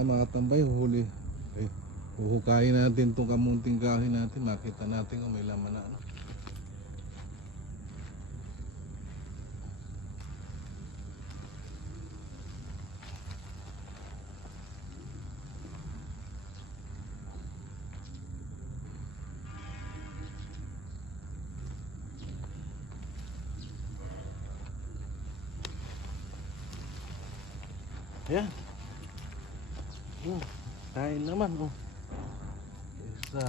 Mga tambay, huli. Huhukayin natin itong kamunting kahoy natin. Makita natin kung may laman na ano. Ayan. Kain naman oh. Isa.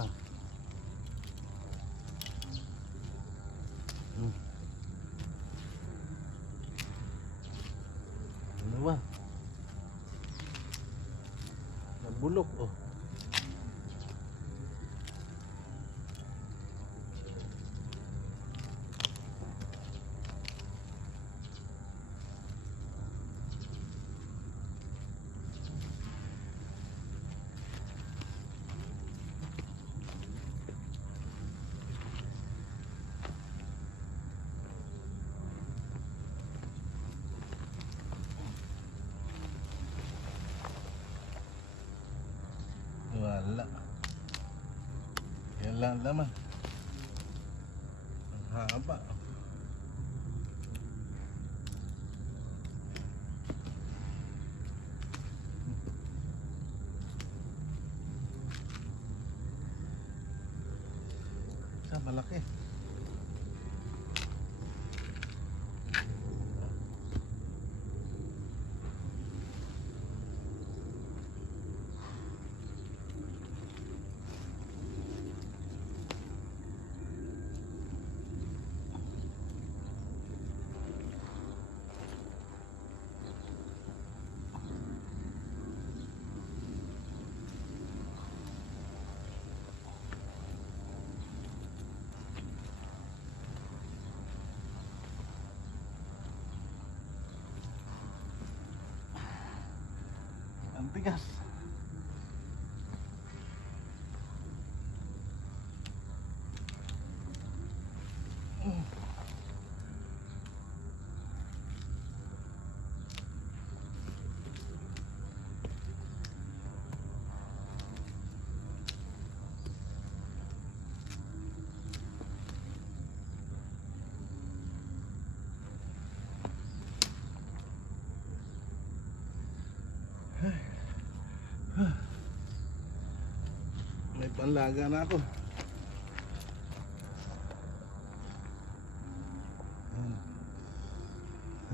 Ano ba? Nabulok oh. Wala. Yan lang laman. Ang haba. Isa malaki. Ang tigas. May panlaga na ako.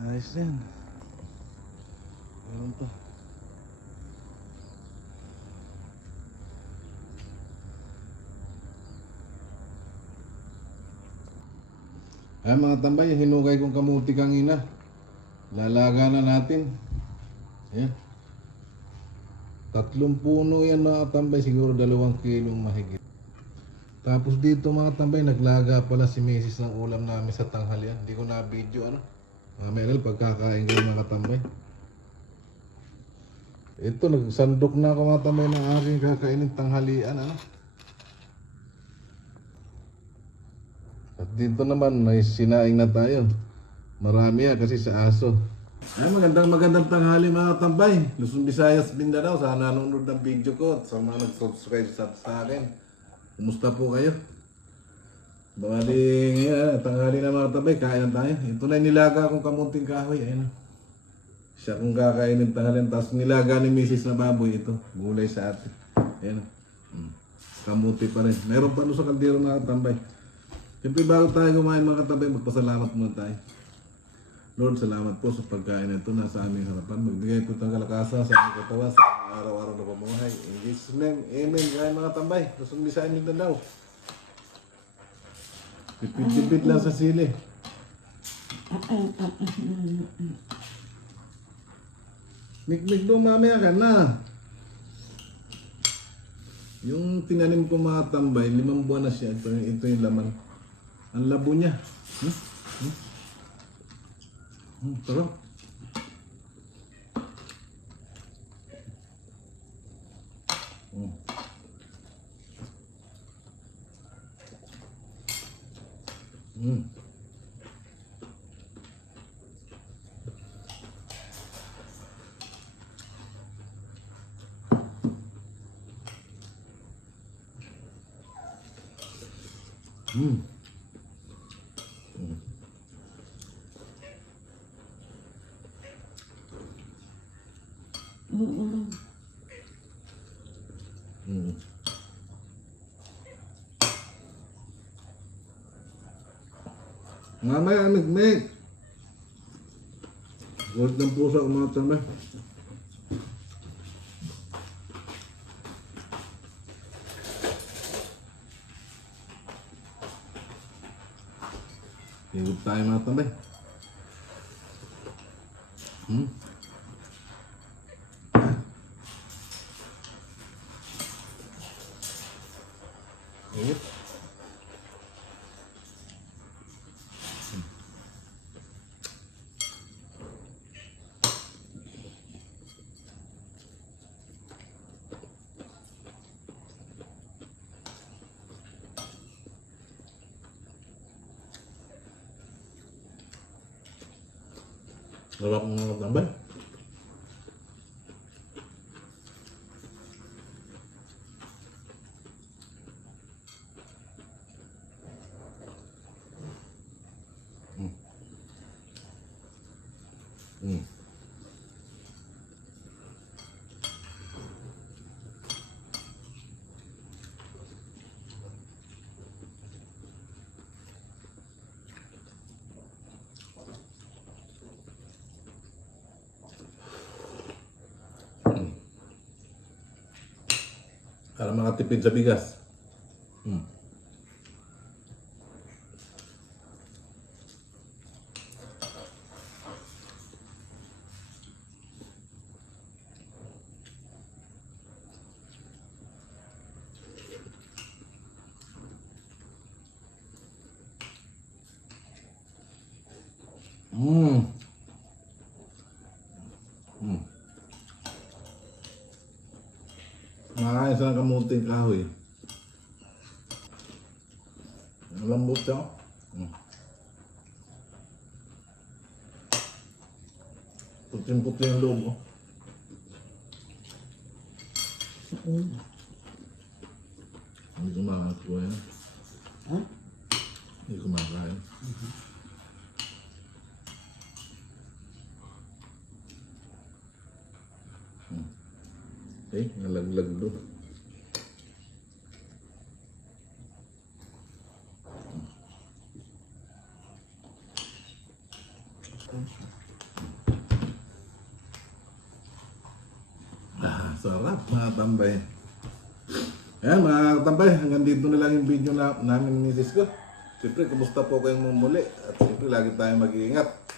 Ayos yan. Meron pa. Ay mga tambay, hinukay kong kamuti kanina. Lalaga na natin. Ayan. 3 puno yan mga tambay, siguro 2 kilong mahigit. Tapos dito mga tambay, naglaga pala si Mrs. ng ulam namin sa tanghalian. Hindi ko na video ano. Meron pagkakain ko mga tambay. Ito, nagsandok na ako mga tambay ng aking kakainin tanghalian ano. At dito naman may sinaing na tayo. Marami yan kasi sa aso. Ay, magandang tanghali mga tambay. Luzon, Visayas, Mindanao. Sana nanonood ng video ko at sa mga nag-subscribe sa akin. Kumusta po kayo? Bali ngayon, tanghali na mga tambay. Kain na tayo. Ito na nilaga akong kamunting kahoy. Ayun. Siya kung kakainin tanghalian. Tapos nilaga ni Mrs. na baboy ito. Gulay sa atin. Ayun. Kamuti pa rin. Meron pa sa kaldero mga tambay. Siyempre bago tayo kumain mga tambay, magpasalamat muna tayo. Lord, salamat po sa pagkain ito na sa aming harapan. Magbigay po ng kalakasan sa aming katawa sa araw-araw na pamumuhay. In Jesus' name, amen. Kain mga tambay. Luzon, Visayas, Mindanao. Tipid-tipid lang sa sili. Mikmik do, mamaya ka na. Yung tinanim ko mga tambay, 5 buwan na siya. Ito yung laman. Ang labo niya. Sarap. Hmm. Hmm. Mamaya, mig-mig. Huwag ng puso ang mga tambay. Higop tayo mga tambay. Hmm? Higop. Sarap ng mga tambay. Hmm. Para makatipid sa bigas. Hmm. Hmm. Hmm. Nakakain sa kamuting kahoy. Malambot siya. Hmm. Puting-puti ang loob mo. Hindi ko makakain. Ha? Hindi ko makakain. Eh, nalaglag doon. Sarap mga tambay. Ayan mga tambay, hanggang dito na lang yung video namin ni Sis ko. Siyempre, kumusta po kayong muli? At siyempre, lagi tayong mag-iingat.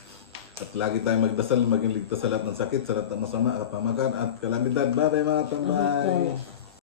At lagi tayong magdasal, maging ligtas sa lahat ng sakit, sa lahat ng masama, kapamakan at kalamidad. Bye-bye mga tambay!